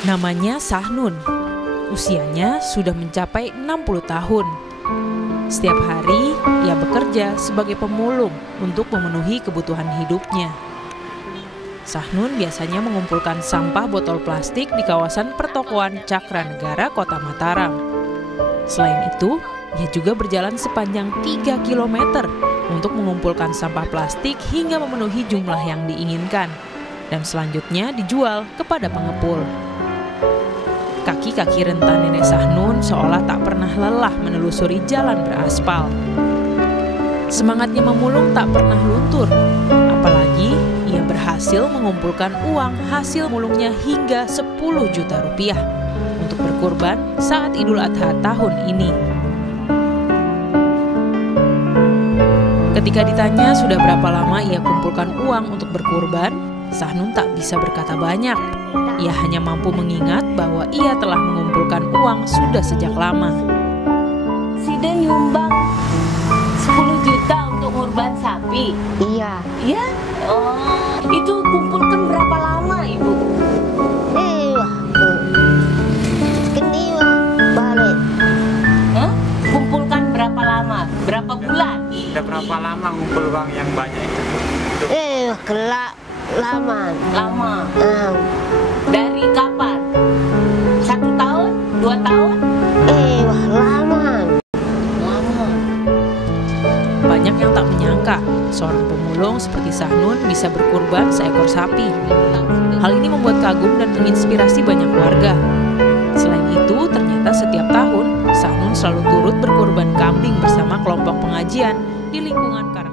Namanya Sahnun. Usianya sudah mencapai 60 tahun. Setiap hari ia bekerja sebagai pemulung untuk memenuhi kebutuhan hidupnya. Sahnun biasanya mengumpulkan sampah botol plastik di kawasan pertokoan Cakranegara, Kota Mataram. Selain itu, ia juga berjalan sepanjang 3 km untuk mengumpulkan sampah plastik hingga memenuhi jumlah yang diinginkan, dan selanjutnya dijual kepada pengepul. Kaki-kaki rentan nenek Sahnun seolah tak pernah lelah menelusuri jalan beraspal. Semangatnya memulung tak pernah luntur, apalagi ia berhasil mengumpulkan uang hasil mulungnya hingga 10 juta rupiah untuk berkurban saat Idul Adha tahun ini. Ketika ditanya sudah berapa lama ia kumpulkan uang untuk berkurban, Sahnun tak bisa berkata banyak. Ia hanya mampu mengingat bahwa ia telah mengumpulkan uang sudah sejak lama. Sida nyumbang 10 juta untuk ngurban sapi. Iya. Iya? Oh, itu kumpulkan berapa lama, Ibu? Balik. Hah? Kumpulkan berapa lama? Berapa bulan? Udah berapa lama ngumpul uang yang banyak itu? Kelak lama. Lama. Dari kapan? 1 tahun? 2 tahun? Lama. Lama. Banyak yang tak menyangka seorang pemulung seperti Sahnun bisa berkurban seekor sapi. Hal ini membuat kagum dan menginspirasi banyak warga. Selain itu, ternyata setiap tahun Sahnun selalu turut berkurban kambing bersama kelompok pengajian di lingkungan Karang.